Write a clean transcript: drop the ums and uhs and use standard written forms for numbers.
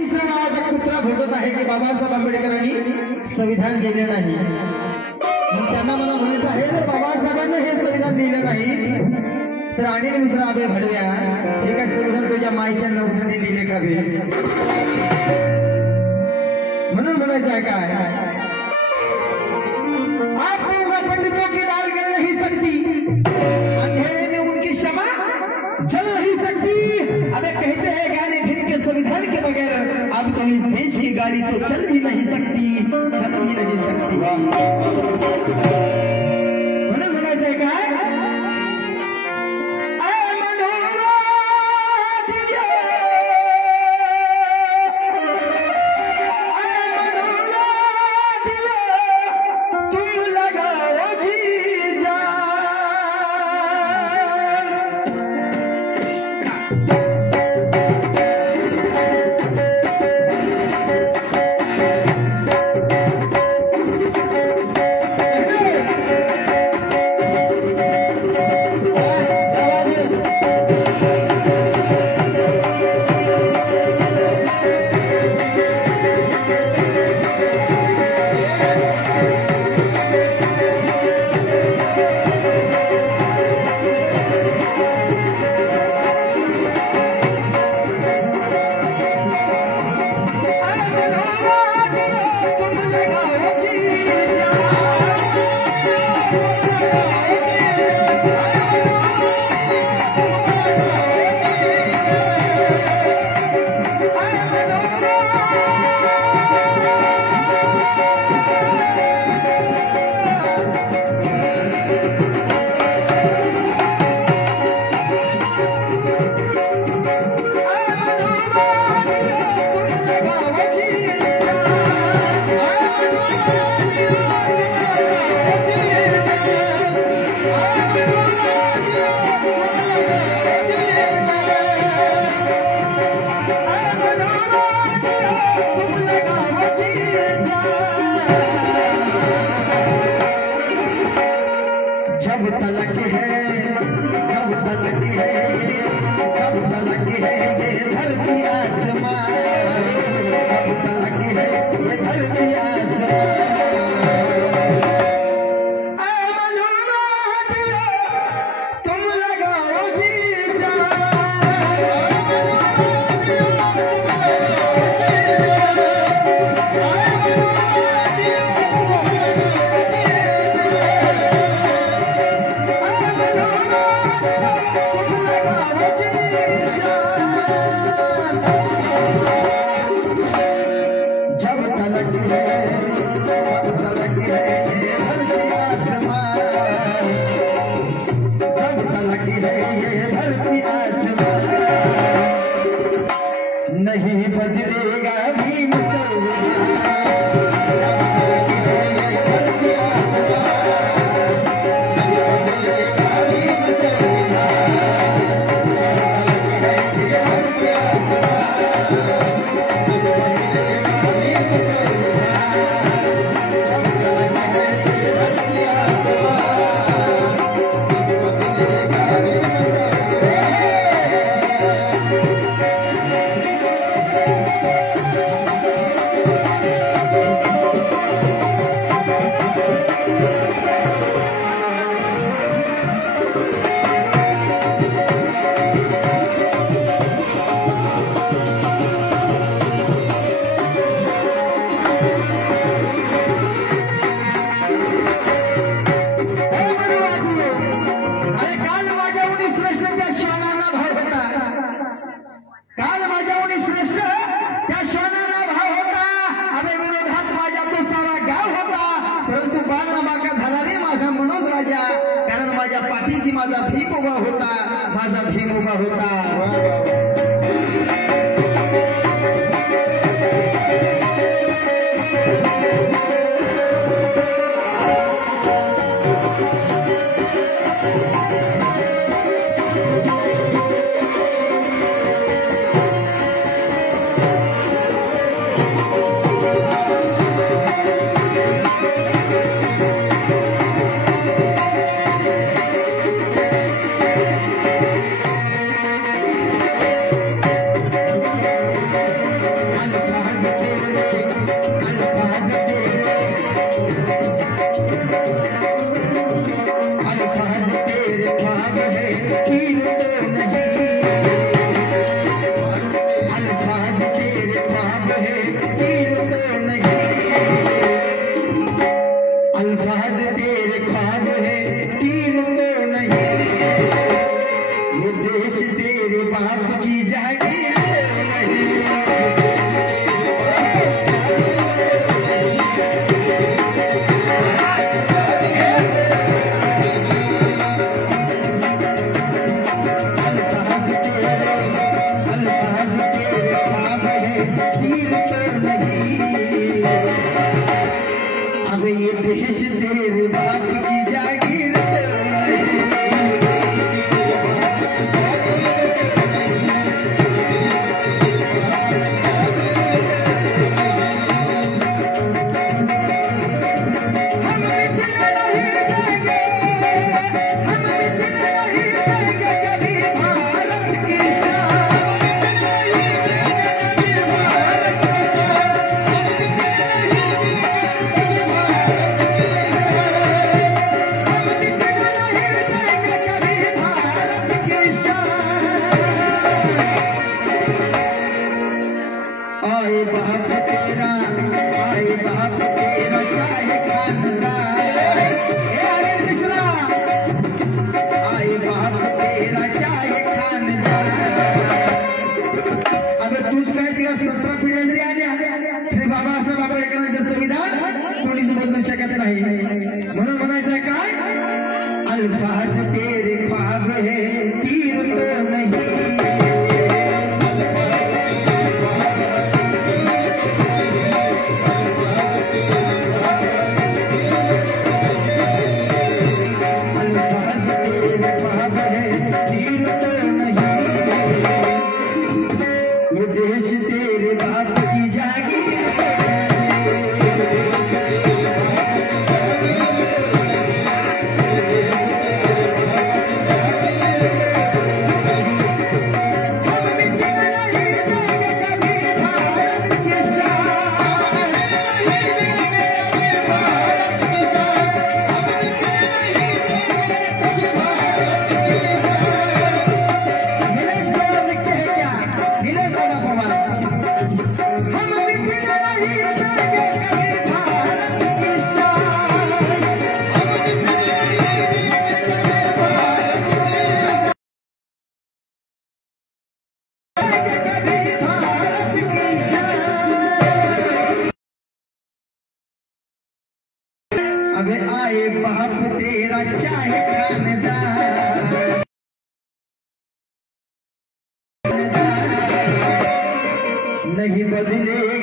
तिसऱ्या नावाचा कुत्रा भोगत आहे की बाबासाहेब आंबेडकरांनी संविधान लिहिले नाही। मग त्यांना मला म्हणायचं आहे जर बाबासाहेबांना हे संविधान लिहिलं नाही तर अनिल मिश्रा अभय भडव्या हे काय संविधान तुझ्या माईच्या नोकरीने लिहिले का बे? म्हणून म्हणायचं आहे काय आप पंडितों की दाल गल नहीं सकती, अंधेरे में उनकी क्षमा जल नहीं सकती। अबे कहते हैं गाने ढिन के संविधान के बगैर अब तो इस देश की गाड़ी तो चल भी नहीं सकती, चल भी नहीं सकती। म्हणून म्हणायचंय काय जब तलक है ये धरती आसमान, जब तलक है ये धरती आसमान। तुम लगाओ जी नहीं बदलेगा भीम तीर तो नहीं। अब ये देश तेरे बाप की जागीर तो नहीं। आए बाप तेरा चाहे खानदान। आए बाप तेरा चाहे खानदान। अगं तूच काय तिला 17 पिढ्या जरी आल्या तरी बाबासाहेब आंबेडकरांचं संविधान कोणीच बदलू शकत नाही। म्हणून म्हणायचं काय, अल्फाज तेरे ख्वाब है तीर तो नहीं। देश तेरे बाप की जागीर। अबे आए बाप तेरा चाहे खानदान। नहीं बदले